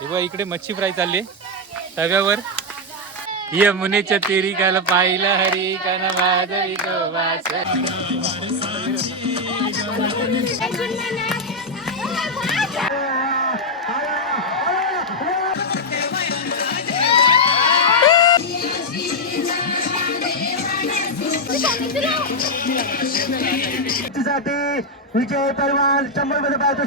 तेव्हा इकडे मच्छी फ्राय चालली तव्यावर. यमुनेच्या तेरी काल पाहिलं हरी कान वाजवी गो वास. साठी विजय परवान शंभरमध्ये पाहतो.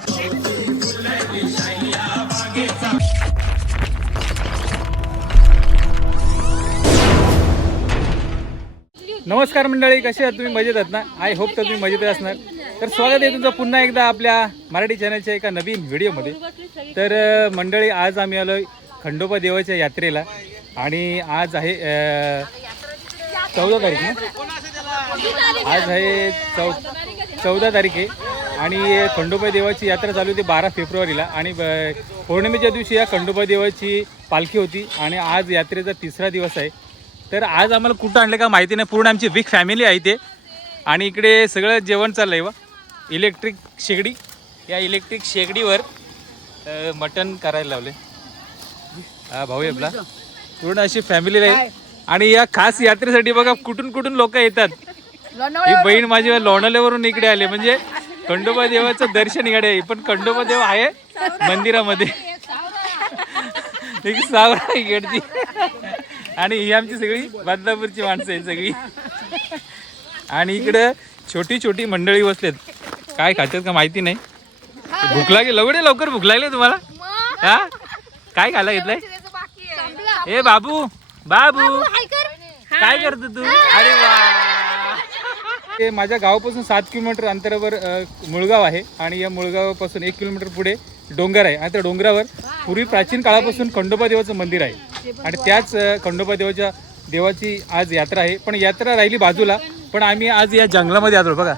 नमस्कार मंडळी कसे आहात? तुम्ही मजेत आहात ना? आय होप तर तुम्ही मजेत असणार. तर स्वागत आहे तुमचं पुन्हा एकदा आपल्या मराठी चॅनलच्या एका नवीन व्हिडिओमध्ये तर मंडळी आज आम्ही आलो खंडोबा देवाच्या यात्रेला. आणि आज आहे चौदा तारीख ना? आज आहे चौ चौदा तारीख आहे. आणि खंडोबा देवाची यात्रा चालू होती बारा फेब्रुवारीला. आणि पौर्णिमेच्या दिवशी या खंडोबा देवाची पालखी होती. आणि आज यात्रेचा तिसरा दिवस आहे. तर आज आम्हाला कुठं आणलं का माहिती नाही. पूर्ण आमची बिग फॅमिली आहे ते आणि इकडे सगळं जेवण चाललं आहे वा इलेक्ट्रिक शेगडी. या इलेक्ट्रिक शेगडीवर मटण करायला लावले हा भाऊ आपला. पूर्ण अशी फॅमिली आहे. आणि या खास यात्रेसाठी बघा कुठून कुठून लोक येतात. ही बहीण माझी लोणावल्यावरून इकडे आले म्हणजे खंडोबा देवाचं दर्शन इकडे आहे. पण खंडोबा देव आहे मंदिरामध्ये. सावरा इकडची. आणि ही आमची सगळी बदलापूरची माणसं आहेत सगळी. आणि इकडं छोटी छोटी मंडळी बसलेत. काय खातात का माहिती नाही. भूक लागली. लवडे लवकर भूक लागली तुम्हाला? हा? काय खायला घेतलंय? ए बाबू. बाबू. काय करतो तू? अरे वा. ते माझ्या गावापासून सात किलोमीटर अंतरावर मुळगाव आहे. आणि या मुळगावापासून एक किलोमीटर पुढे डोंगर आहे. आणि त्या डोंगरावर पूर्वी प्राचीन काळापासून खंडोबा देवाचं मंदिर आहे. आणि त्याच खंडोबा देवाच्या देवाची आज यात्रा आहे. पण यात्रा राहिली बाजूला. पण आम्ही आज या जंगलामध्ये आलो. बघा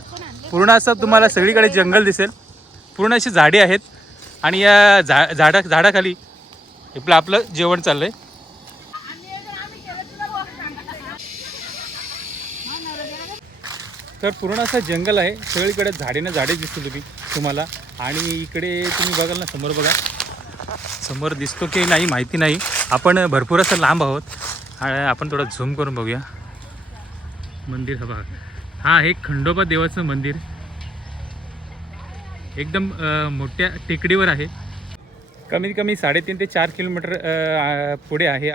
पूर्ण असं तुम्हाला सगळीकडे जंगल दिसेल. पूर्ण अशी झाडे आहेत. आणि या झा झाडा झाडाखाली आपलं आपलं जेवण चाललं आहे तर पूर्ण असं जंगल आहे. सगळीकडे झाडीनं झाडे दिसतील तुम्ही तुम्हाला. आणि इकडे तुम्ही बघाल ना समोर बघा. समोर दिसतो की नाही माहिती नाही. आपण भरपूर असं लांब आहोत. आपण थोडं झूम करून बघूया. मंदिर हा बघा हा आहे खंडोबा देवाचं मंदिर. एकदम मोठ्या टेकडीवर आहे. कमीत कमी साडेतीन ते चार किलोमीटर पुढे आहे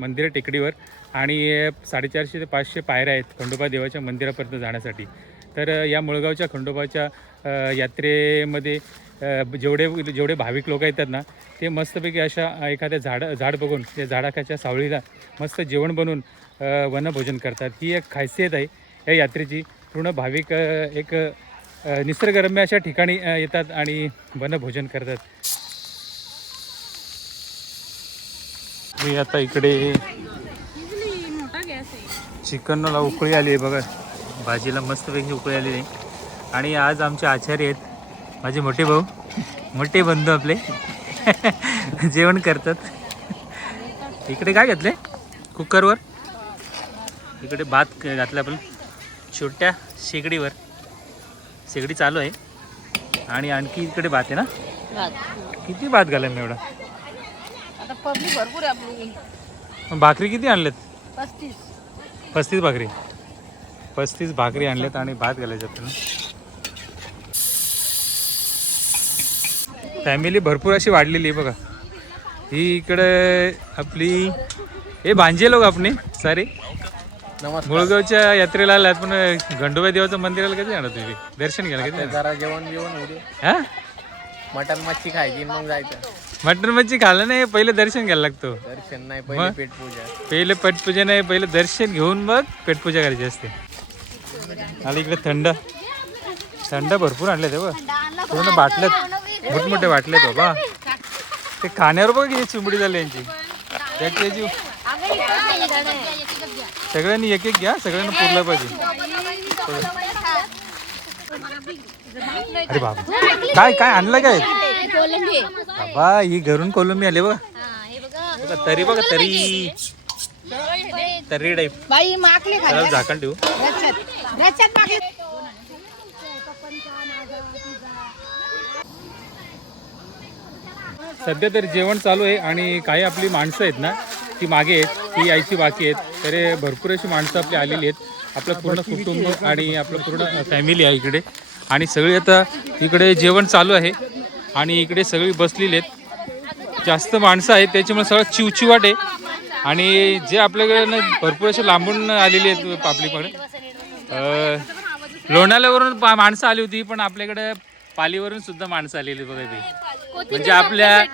मंदिर टेकडीवर. आणि साडेचारशे ते पाचशे पायऱ्या आहेत खंडोबा देवाच्या मंदिरापर्यंत जाण्यासाठी. तर या मुळगावच्या खंडोबाच्या यात्रेमध्ये जेवढे जेवढे भाविक लोक येतात ना ते मस्तपैकी अशा एखाद्या झाड झाड बघून त्या झाडाखाच्या सावळीला मस्त जेवण बनवून वनभोजन करतात. ही एक खासियत आहे या यात्रेची. पूर्ण भाविक एक निसर्गरम्य अशा ठिकाणी येतात आणि वनभोजन करतात. मी आता इकडे चिकनला उकळी आली आहे बघा. भाजीला मस्तपैकी उकळी आली आहे. आणि आज आमचे आचार्य आहेत. माझे मोठे भाऊ. मोठे बंधू आपले. जेवण करतात. इकडे काय घातले? कुकरवर? इकडे भात घातला आपण. छोट्या शेगडीवर. शेगडी चालू आहे. आणि आणखी इकडे भात आहे ना? किती भात घाला मी एवढा? भाकरी किती आणलेत? पस्तीस. पस्तीस भाकरी. पस्तीस भाकरी आणल्यात आणि भात घालायचे आपल्याला फॅमिली भरपूर अशी वाढलेली आहे बघा. ही इकडे आपली हे भांजे लोक आपले सारे. मुळगावच्या यात्रेला आलात पण गंडोबा देवाचं मंदिराला कधी आणत तुम्ही दर्शन घ्यायला कधी? जरा जेवण जेवण दे. हा? मटन मच्छी खायची मग जायचं. मटण मच्छी खाल्लं नाही पहिले दर्शन घ्यायला लागतो. दर्शन नाही पहिले मग? पेट पूजा पहिले पेटपूजा नाही पहिले दर्शन घेऊन मग पेटपूजा करायची असते. आणि इकडे थंड. थंड भरपूर आणले ते बघ. पूर्ण बाटल्यात मोठमोठे बाटलेत बाबा. ते खाण्यावर बघ किती चिंबडी झाली यांची. त्याची याची सगळ्यांनी एक एक घ्या सगळ्यांना पुरलं पाहिजे. अरे बाबा काय काय आणलं काय? बाबा ही घरून कोलंबी आले बघा. बघा, तरी बघा तरी. तरी टाईप. बाई माकले झाकण ठेवू. सध्या तर जेवण चालू आहे आणि काही आपली माणसं आहेत ना ती मागे आहेत ती यायची बाकी आहेत. तर भरपूर अशी माणसं आपली आलेली आहेत. आपलं पूर्ण कुटुंब आणि आपलं पूर्ण फॅमिली आहे इकडे. आणि सगळी आता इकडे जेवण चालू आहे. आणि इकडे सगळी बसलेली आहेत. जास्त माणसं आहेत त्याच्यामुळे सगळं चिवचिवाट आहे. आणि जे आपल्याकडे ना भरपूर असे लांबून आलेली आहेत आपलीकडे अं, लोणाल्यावरून पा- माणसं आली होती पण आपल्याकडे पालीवरून सुद्धा माणसं आलेली बघा ते म्हणजे आपल्या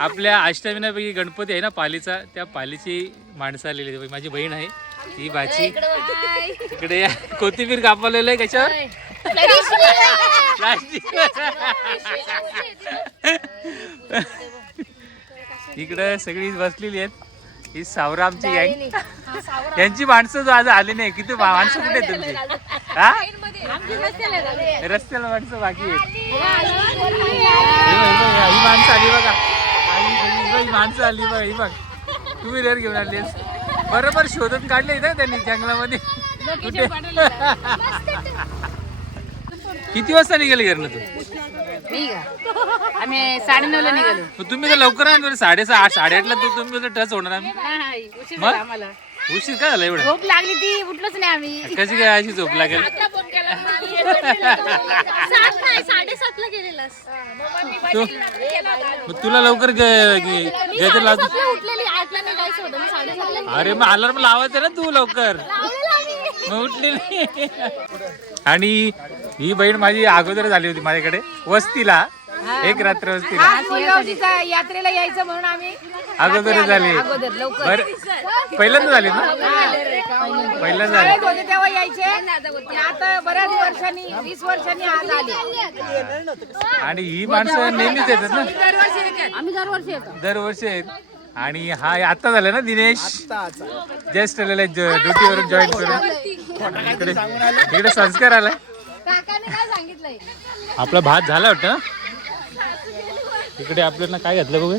आपल्या अष्टविनापैकी गणपती आहे ना पालीचा त्या पालीची माणसं आलेली आहेत. माझी बहीण आहे ही भाची. इकडे. कोथिंबीर कापवलेलं आहे कशावर? इकडे सगळी बसलेली आहेत. ही सावरा आमची गँग यांची माणसं जो आज आली नाही किती माणसं कुठे आहेत तुमची? हा? रस्त्याला माणसं बाकी आहेत. हे माणसं आली बघा. आई, ही बघ, ही माणसं आली बघ ही बघ. टू व्हीलर घेऊन आली बरोबर शोधून काढले ना त्यांनी जंगलामध्ये. कुठे किती वाजता निघाली घरनं तू? मी का? आम्ही साडेनऊला निघालो. मग तुम्ही तर लवकर आले साडेसहा आठ साडेआठला तू तुम्ही तर टच होणार आम्ही. नाही, उशीर मग? झाला आम्हाला. उशीर का झाला एवढं? झोप लागली ती उठलोच नाही आम्ही. कशी काय अशी झोप लागेल? साडेसातला गेलेलास. तू मग तुला लवकर गजर लावतो उठलेली आठला निघायचं होतं मी साडेसातला अरे मग अलार्म लावायचं ना तू लवकर. मग उठली नाही आणि ही बहीण माझी अगोदर झाली होती माझ्याकडे. वस्तीला. एक रात्र वस्तीला. यात्रेला यायचं म्हणून आम्ही अगोदर झाली. अगोदर लवकर. बर. पहिल्यांदा झाली ना? पहिल्यांदा झाली. शाळेत होते तेव्हा यायचे. आता बऱ्याच वर्षांनी वीस वर्षांनी आज आले. आणि ही माणसं नेहमीच येतात ना? आम्ही दरवर्षी येतो. दरवर्षी आहेत. आणि हा आता झाला ना दिनेश? जस्ट आलेला ड्युटीवरून जॉईन करून. इकडे इकडे संस्कार आलाय. काकाने काय सांगितलंय? आपला भात झाला वाटतं? ना? इकडे आपल्याला काय घातलं बघू?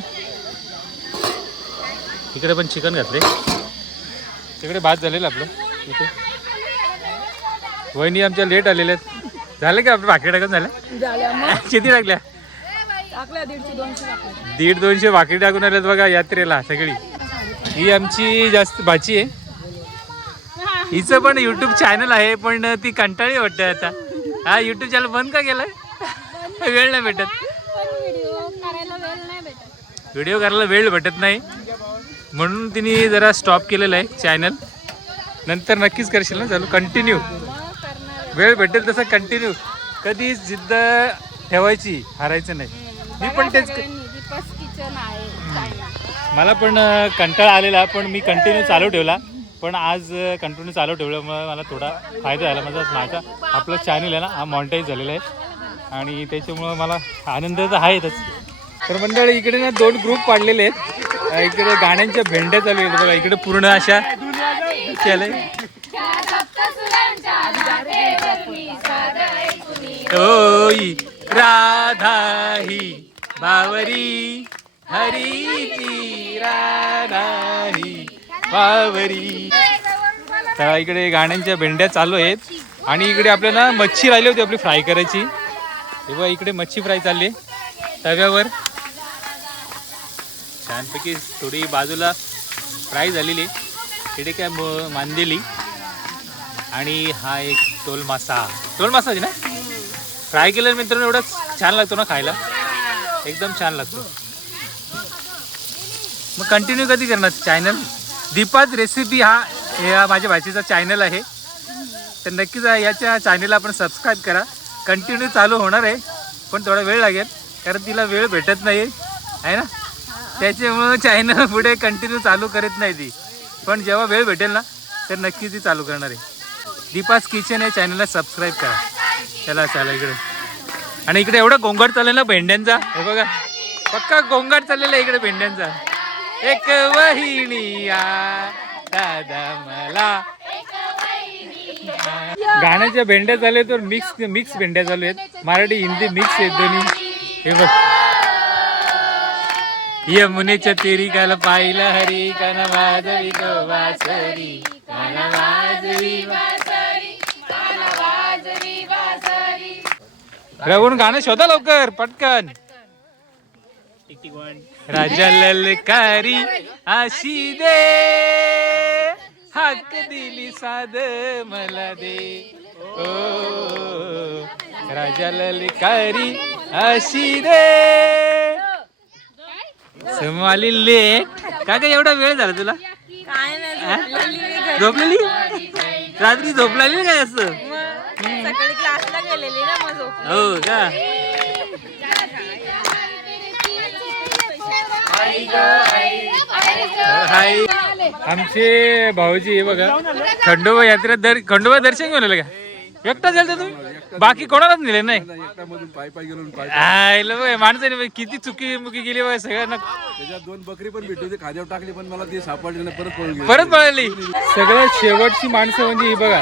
इकडे पण चिकन घातले. तिकडे भात झालेलं आपलं. इथे. वहिनी आमच्या लेट आलेल्या आहेत. झालं का आपल्या भाकरी टाकून झाल्या किती टाकल्या? दीड दोनशे भाकरी टाकून आल्यात बघा यात्रेला सगळी. ही आमची जास्त भाची आहे. हिचं पण युट्यूब चॅनल आहे पण ती कंटाळी वाटते आता. हा युट्यूब चॅनल बंद का केलाय? वेळ नाही भेटत. व्हिडिओ करायला वेळ नाही भेटत नाही. म्हणून तिने जरा स्टॉप केलेलं आहे चॅनल नंतर नक्कीच करशील ना चालू. कंटिन्यू वेळ भेटेल तसं कंटिन्यू कधी जिद्द ठेवायची हारायचं नाही. मी पण तेच मला पण कंटाळा आलेला पण मी कंटिन्यू चालू ठेवला. पण आज कंटिन्यू चालू ठेवल्यामुळे मला थोडा फायदा झाला. माझा माझा आपलं चॅनल आहे ना हा मॉनिटाईज झालेला आहे. आणि त्याच्यामुळं मला आनंद तर आहेतच. तर मंडळी इकडे ना दोन ग्रुप पाडलेले आहेत. इकडे गाण्यांच्या भेंड्या चालू आहेत. बघा इकडे पूर्ण अशा ओई राधा ही बावरी हरीची राधा ही बावरी तर इकडे गाण्यांच्या भेंड्या चालू आहेत. आणि इकडे आपल्याला मच्छी राहिली होती आपली फ्राय करायची. तेव्हा इकडे मच्छी फ्राय चालली आहे. तव्यावर. छानपैकी थोडी बाजूला फ्राय झालेली आहे. इकडे काय म- मांदेली. आणि हा एक टोल मासा टोल मासा ना? फ्राय केल्यानंतर मित्रांनो एवढाच छान लागतो ना खायला? एकदम छान लागतो. मग कंटिन्यू कधी करणार चॅनल दीपाज रेसिपी हा या माझ्या भाचीचा चॅनल आहे. तर नक्कीच याच्या चॅनलला आपण सबस्क्राईब करा. कंटिन्यू चालू होणार आहे पण थोडा वेळ लागेल कारण तिला वेळ भेटत नाही. आहे ना? त्याच्यामुळं चॅनल पुढे कंटिन्यू चालू करत नाही ती. पण जेव्हा वेळ भेटेल ना तर नक्की ती चालू करणार आहे. दीपाज किचन या चॅनलला सबस्क्राईब करा. चला चला इकडे. आणि इकडे एवढा गोंगाट चाललेला ना भेंड्यांचा. हे बघा. पक्का गोंगाट चाललेला आहे इकडे भेंड्यांचा. एक वहिनिया दादा मला. गाण्याच्या भेंड्या चालू आहेत तर मिक्स मिक्स भेंड्या चालू आहेत. मराठी हिंदी मिक्स आहेत दोन्ही. हे बघ. यमुनेच्या तेरी काल पाहिलं हरी कान वाजवी गो वासरी. कान वाजवी रवून गाणं शोधा लवकर पटकन. राजा ललकारी आशी दे. हाक दिली साध मला दे. ओ राजा ललकारी आशी दे. समाली लेट. का काय एवढा वेळ झाला तुला? झोपलेली रात्री झोपलेली काय असं हो का? आमचे भाऊजी हे बघा. खंडोबा यात्रा दर खंडोबा दर्शन घेऊन आले का? एकटा झालं तुम्ही? बाकी कोणालाच नेले नाही. माणसाने किती चुकी मुकी गेली बघ सगळ्यांना. त्याच्यात दोन बकरी पण भेटली होती खाद्यावर टाकली पण मला ती सापडली नाही परत पळून गेली. परत पळाली. सगळ्यात शेवटची माणसं म्हणजे ही बघा.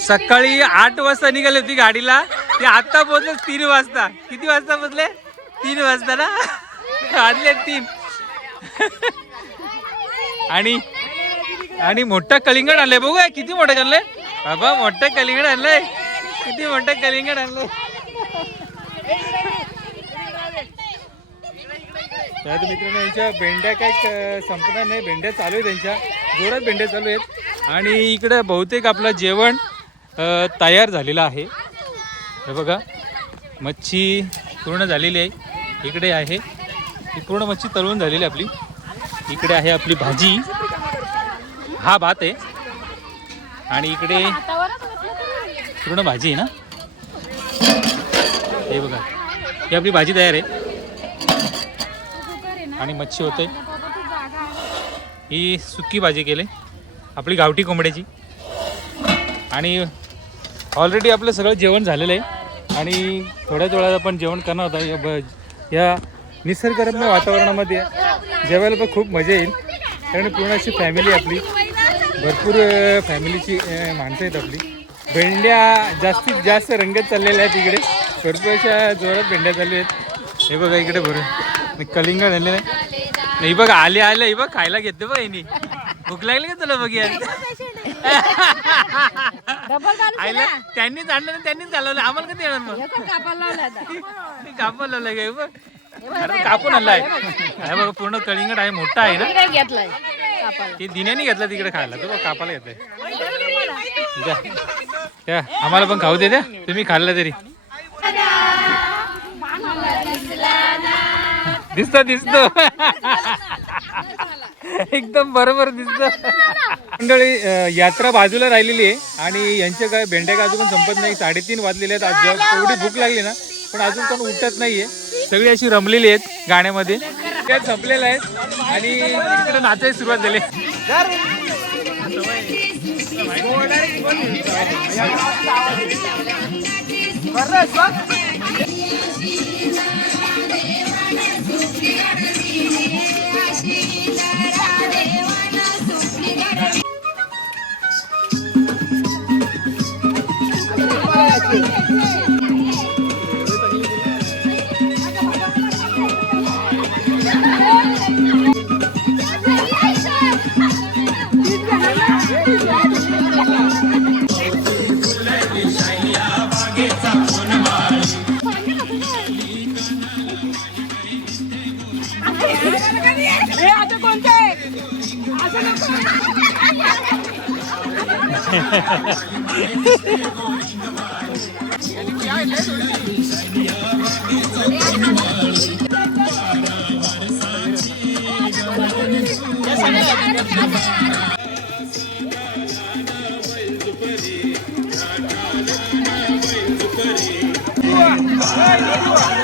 सकाळी आठ वाजता निघाली होती गाडीला. ती आता पोहोचले तीन वाजता. किती वाजता पोहोचले? तीन वाजता ना? आदले तीन. आणि आणि मोठं कलिंगड आणलंय. बघू हे, किती मोठं आणलंय? बाबा मोठं कलिंगड आणलंय. किती मोठं कलिंगड आणलंय. तर मित्रांनो यांच्या भेंड्या काय संपणार नाही. भेंड्या चालू आहेत त्यांच्या जोरात भेंड्या चालू आहेत. आणि इकडे बहुतेक आपलं जेवण तयार झालेलं आहे. हे बघा मच्छी पूर्ण झालेली आहे. इकडे आहे. ही पूर्ण मच्छी तळून झालेली आहे आपली. इकडे आहे आपली भाजी. हा भात आहे. आणि इकडे पूर्ण भाजी आहे ना? हे बघा. ही आपली भाजी तयार आहे. आणि मच्छी होते ही सुकी भाजी केले. आपली गावठी कोंबड्याची. आणि ऑलरेडी आपलं सगळं जेवण झालेलं आहे. आणि थोड्याच वेळात आपण जेवण करणार होता या ब- या निसर्गरम्य वातावरणामध्ये जेवायला पण खूप मजा येईल. कारण पूर्ण अशी फॅमिली आपली. भरपूर फॅमिलीची माणसं आहेत आपली. भेंड्या जास्तीत जास्त रंगत चाललेल्या आहेत इकडे. भरपूर अशा जोरात भेंड्या चालल्या आहेत. हे बघा इकडे भरून. मी कलिंगड आणलेलं आहे. नाही बघ आले आले. हे बघ खायला घेते बघ यांनी. भूक लागली का तुला बघ आईला त्यांनीच आणलं आणि त्यांनीच घालवलं. आम्हाला कधी येणार मग? ते कापून लावलंय काय बघ? कापून आणलाय. हे बघ पूर्ण कलिंगड आहे मोठा आहे ना? घेतलाय? ते दिन्याने घेतला तिकडे खायला. तो बघ कापाला घेतलाय. द्या. द्या. आम्हाला पण खाऊ दे द्या. तुम्ही खाल्लं तरी. दिसतो दिसतो. एकदम बरोबर दिसत. मंडळी अं, यात्रा बाजूला राहिलेली आहे आणि यांच्या काय भेंड्या काय अजून संपत नाही. साडेतीन वाजलेले आहेत. आज जेव्हा एवढी भूक लागली ना पण अजून पण उठत नाहीये. सगळी अशी रमलेली आहेत गाण्यामध्ये. त्या झपलेल्या आहेत आणि तिकडे नाचायला सुरुवात झाली. नाही या साईडला तू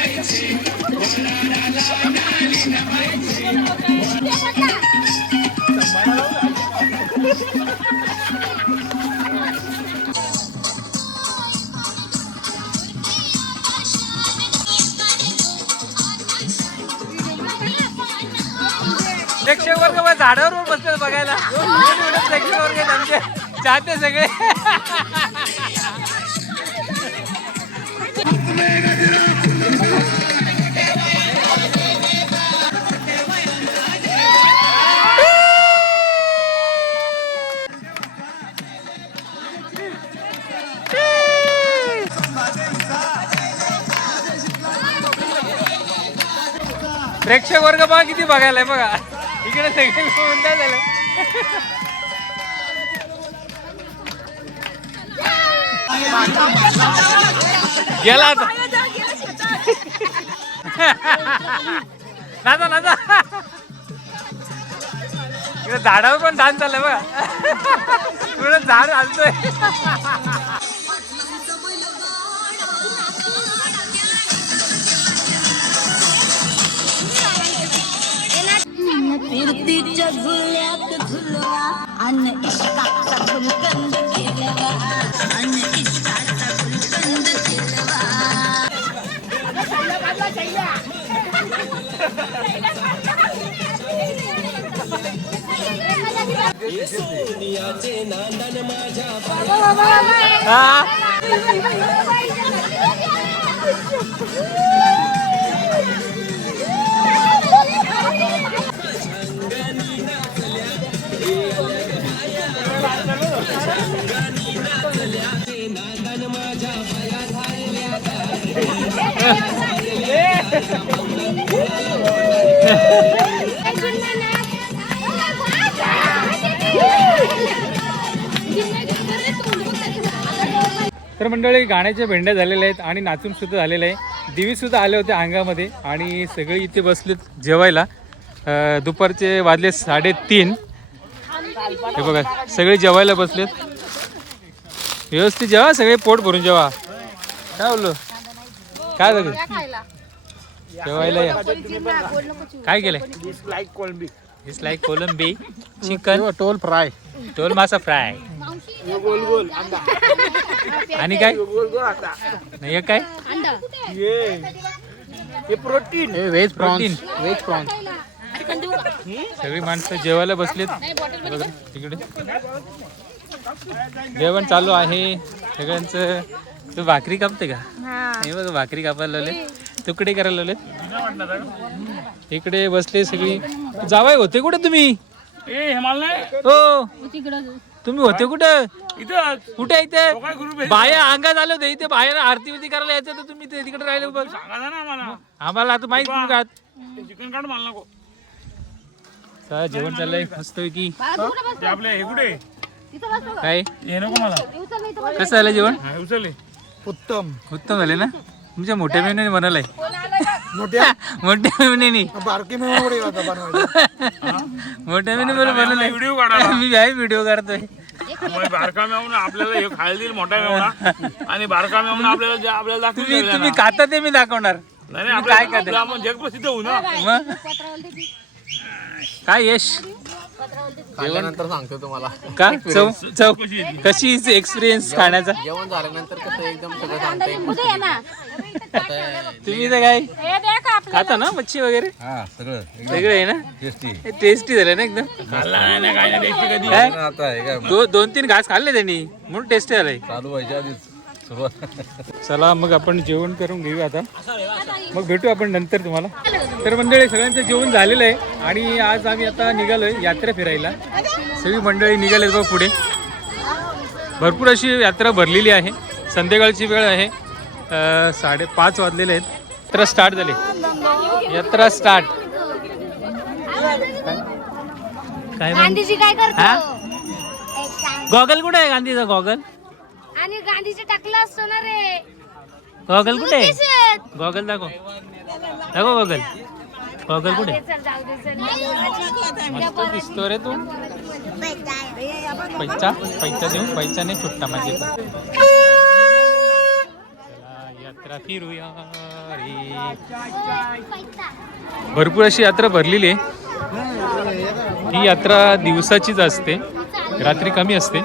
वर्ग झाडावर बसले बघायला. प्रेक्षक वर्ग आहेत आमचे चाहते सगळे. प्रेक्षक वर्ग बघा किती बघायलाय बघा. इकडे सगळे बघून काय झालं. गेला आता. नाचा नाचा. इकडे झाडावर पण डान्स चाललंय बघा. झाड झाड हलतोय फिरतीच्या झुल्यात झुलवा. अन्न इश्काचा गुलकंद केलवा अन्न इश्काचा गुलकंद केलवा हा? तर मंडळी गाण्याच्या भेंड्या झालेल्या आहेत आणि नाचून सुद्धा झालेलं आहे. दिवी सुद्धा आले होते अंगामध्ये आणि सगळे इथे बसलेत जेवायला. दुपारचे वाजले साडेतीन. हे बघा सगळे जेवायला बसलेत. व्यवस्थित जेवा सगळे पोट भरून जेवा. काय बोललो? काय झालं? जेवायला या काय केलंय? इट्स लाईक कोलंबी चिकन टोल फ्राय. टोल मासा फ्राय. आणि काय? नाही हे काय? Protein. Veg. Prawns. Veg prawns. सगळी माणसं जेवायला बसलेत. तिकडे. जेवण चालू आहे. सगळ्यांचं तू भाकरी कापते का? हे बघ भाकरी कापायला लावले. तुकडे करायला इकडे बसले सगळी. जावाय होते कुठे तुम्ही? हो. तुम्ही होते कुठं? कुठे इथे? बाहेर अंगात आले होते. इथे बाहेर आरती विरती करायला यायचं तर तुम्ही तिकडे राहिले बघ आम्हाला. आता माहीत तुम्ही का? चिकन काढ मला नको. जेवण चाललंय. मस्त की ते आपले हे कुठे? काय? हे नको मला. कसं झालं जेवण? हा, उचलले उत्तम. उत्तम झाले ना? तुमच्या मोठ्या मेहने म्हणालाय. मोठ्या? मोठ्या मेहने बारकी मेहून होता बनवायचा मोठ्या मेहने मला बनवलंय व्हिडिओ काढायला. मी आहे व्हिडिओ काढतोय. मग बारका मेवून आपल्याला हे खायला देईल मोठा आणि बारका मेवणा आपल्याला जे आपल्याला दाखवून तुम्ही ठेवलंय तुम्ही ना. खाता ते मी दाखवणार. नाही काय? आपण जगप्रसिद्ध होऊ ना. मग? काय यश? खाल्ल्यानंतर सांगतो तुम्हाला. का? चव चव. कशी एक्सपिरियन्स खाण्याचा? जेवण झाल्यानंतर कसं एकदम सगळं सांगता तुम्ही तर काय? हे देख आपलं खाता ना मच्छी वगैरे? हा सगळं. सगळं आहे ना? टेस्टी टेस्टी झालं ना एकदम? काय? दो दोन तीन घास खाल्ले त्यांनी. म्हणून टेस्टी झालंय चालू व्हायच्या आधीच. सुरुवात चला मग आपण जेवण करून घेऊ आता. मग भेटू आपण नंतर तुम्हाला. तर मंडळी सगळ्यांचं जेवण झालेलं आहे आणि आज आम्ही आता निघालोय यात्रा फिरायला. सगळी मंडळी निघालेत बघ पुढे. भरपूर अशी यात्रा भरलेली आहे. संध्याकाळची वेळ आहे. साडेपाच वाजलेले आहेत. यात्रा स्टार्ट झाली. यात्रा स्टार्ट काय म्हण- गांधीजी काय हा? करतो गॉगल कुठे आहे गांधीचा गॉगल? आणि गांधीजी टाकलं असतो ना रे. गॉगल कुठे. गॉगल दाखव. दाखव गॉगल. गॉगल कुठे? आहे? चल जाऊ दे चल मस्त दिसतो रे तू. पैसा पैसा देऊ पैसा नाही सुट्टा माझे यात्रा फिरूया रे. भरपूर अशी यात्रा भरलेली आहे. ही यात्रा दिवसाचीच असते. रात्री कमी असते.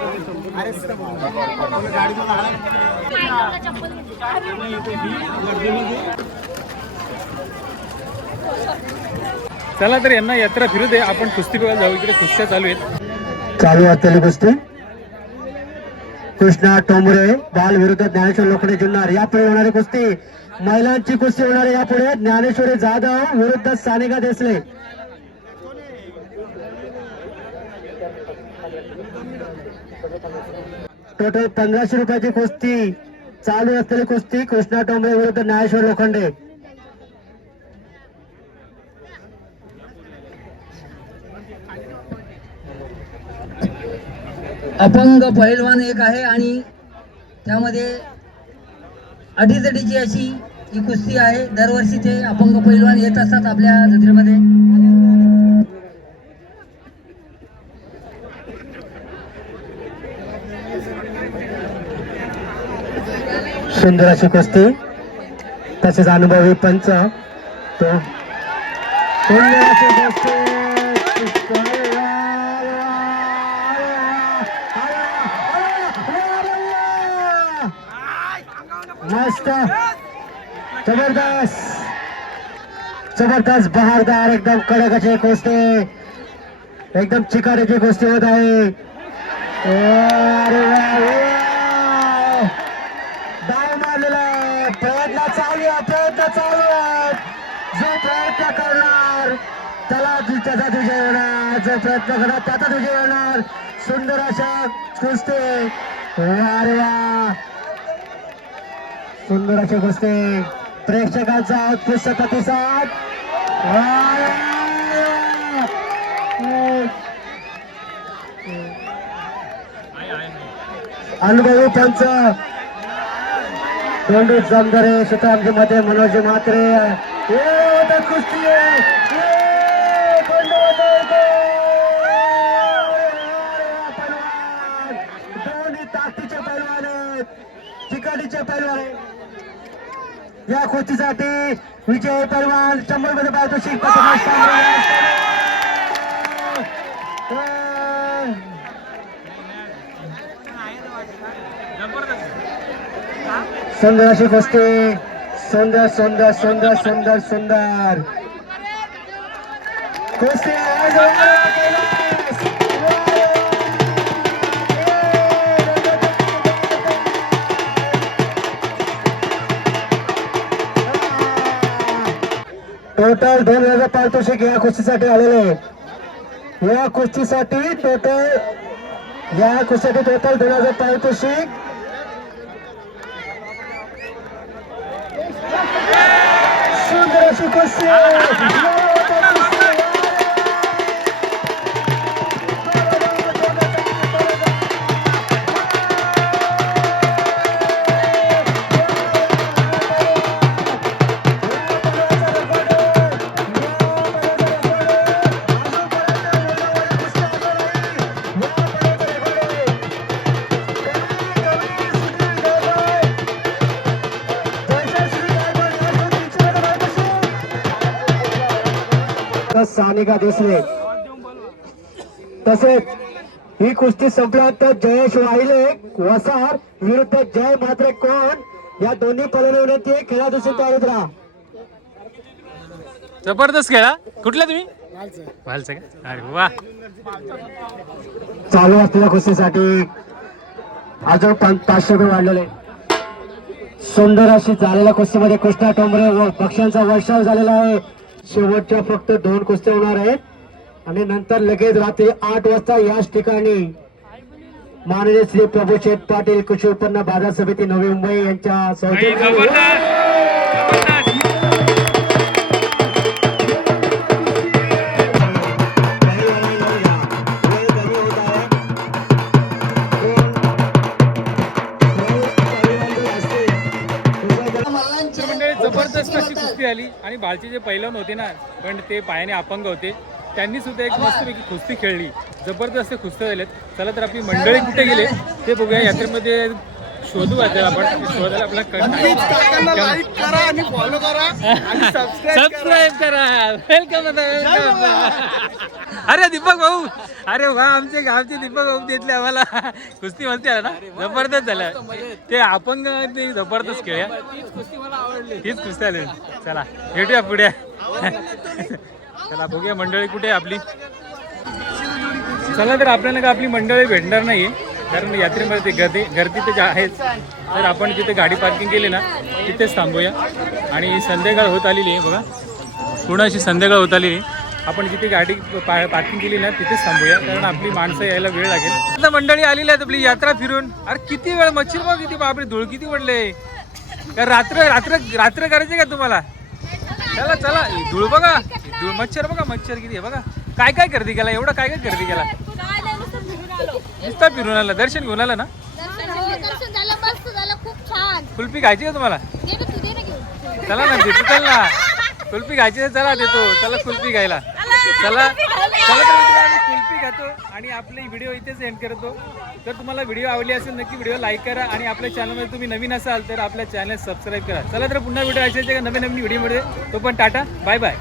चला तर यांना यात्रा फिरू दे. आपण कुस्ती बघायला जाऊ. इकडे कुस्त्या चालू आहेत. चालू असलेली कुस्ती. कृष्णा टोंबरे बाल विरुद्ध ज्ञानेश्वर लोखंडे जुन्नर यापुढे होणारी कुस्ती महिलांची कुस्ती होणार आहे यापुढे. ज्ञानेश्वरी जाधव विरुद्ध सानिका देसले. टोटल पंधराशे रुपयाची कुस्ती चालू असलेली कुस्ती कृष्णा टोंबरे विरुद्ध ज्ञानेश्वर लोखंडे. अपंग पहिलवान एक आहे आणि त्यामध्ये अडीच अडीची अशी ही कुस्ती आहे. दरवर्षी ते अपंग पैलवान येत असतात आपल्या जत्रेमध्ये. सुंदर अशी कुस्ती. तसेच अनुभवी पंच. तो सुंदर अशी कुस्ती. मस्त. जबरदस्त. जबरदस्त बहारदार एकदम कडक अशी कुस्ती. एकदम चिकारीची कुस्ती होत आहे अरे वा, वा. डाव मारलेला आहे प्रयत्न चालू आहे प्रयत्न चालू आहे जो प्रयत्न करणार त्याला त्याचा विजय होणार प्रयत्न करा त्याचा विजय होणार. सुंदर अशा कुस्ते वा वा. सुंदर अशा कुस्ते प्रेक्षकांचा उत्कृष्ट प्रतिसाद. अनुभवी पंच. दोंडू जमदरे सुतामजी मध्ये मनोजी मात्रे ए, होतं कुस्ती आहे. ए, दोंडू होतं इथे. पैलवान. दोन्ही ताकदीचे पैलवान आहेत चिकाटीचे पैलवान आहेत या कुस्तीसाठी विजय पैलवान शंभरमध्ये पाहतो शिक सुंदर अशी कुस्ती सुंदर सुंदर सुंदर सुंदर सुंदर. कुस्ती टोटल दोन हजार पारितोषिक या कुस्तीसाठी आलेले आहे. या कुस्तीसाठी टोटल या कुस्तीसाठी टोटल दोन हजार पारितोषिक सुंदर अशी कुस्ती सानिका दिसले तसेच ही कुस्ती संपल्यानंतर जयेश वाहिले वसार विरुद्ध जय मात्रे कोण? या दोन्ही आहे. खेळा दुसरी तयारीत राहा. जबरदस्त खेळा. कुठला तुम्ही? व्हालचं का? अरे वा. चालू असलेल्या कुस्तीसाठी अजून पाच- पाचशे रुपये वाढलेले. सुंदर अशी झालेल्या कुस्तीमध्ये कृष्णा टोंबरे व पक्ष्यांचा वर्षाव झालेला आहे. शेवटच्या फक्त दोन कुस्त्या होणार आहेत. आणि नंतर लगेच रात्री आठ वाजता याच ठिकाणी माननीय श्री प्रभू शेठ पाटील कृषी उत्पन्न बाजार समिती नवी मुंबई यांच्या जबरदस्त अशी कुस्ती आली. आणि बालचे जे पैलवान होते ना पण ते पायाने अपंग होते. त्यांनी सुद्धा एक मस्तपैकी कुस्ती खेळली. जबरदस्त कुस्त्या झाल्यात चला तर आपली मंडळी कुठे गेले ते बघूया. यात्रेमध्ये शोधू आता आपण. शोधायला आपल्याला लाईक करा आणि फॉलो करा आणि सबस्क्राईब सबस्क्राईब करा. वेलकम वेलकम अरे दीपक भाऊ. अरे वा आमचे गावचे दीपक भाऊ देतले आम्हाला. कुस्ती आला ना? जबरदस्त झालं. ते अपंग ते जबरदस्त खेळ तीच कुस्ती आली. चला भेटूया पुढे. चला बघूया मंडळी कुठे आहे आपली. चला तर आपल्याला का आपली मंडळी भेटणार नाही कारण यात्रेमध्ये ते गर्दी गर्दी तर आहेच. तर आपण जिथे गाडी पार्किंग केली ना तिथेच थांबूया. आणि संध्याकाळ होत आलेली आहे बघा. पूर्ण अशी संध्याकाळ होत आलेली आहे. आपण जिथे गाडी पार्किंग केली ना तिथेच थांबूया. कारण आपली माणसं यायला वेळ लागेल. आता मंडळी आलेली आहेत आपली यात्रा फिरून. अरे किती वेळ मच्छीर बघ किती बापरे धूळ किती पडले. रात्र रात्र रात्र करायचे का तुम्हाला? चला चला. धुळ धूळ बघा. धुळ धूळ मच्छर बघा मच्छर किती. आहे बघा. काय काय गर्दी केला? एवढं काय काय गर्दी केला? नुसता फिरून आला. दर्शन घेऊन आला ना? कुल्फी खायची का तुम्हाला? ना चला ना देतो चल ना. कुल्फी खायची तर चला देतो चला कुल्फी खायला. चला चला तर मित्रांनो, कुल्फी खातो आणि आपले व्हिडिओ इथेच एंड करतो. तर तुम्हाला व्हिडिओ आवडली असेल नक्की व्हिडिओ लाईक करा आणि आपल्या चॅनलमध्ये तुम्ही नवीन असाल तर आपल्या चॅनल सबस्क्राईब करा. चला तर पुन्हा व्हिडिओ असायचे का नवीन नवीन व्हिडिओमध्ये तो पण टाटा बाय बाय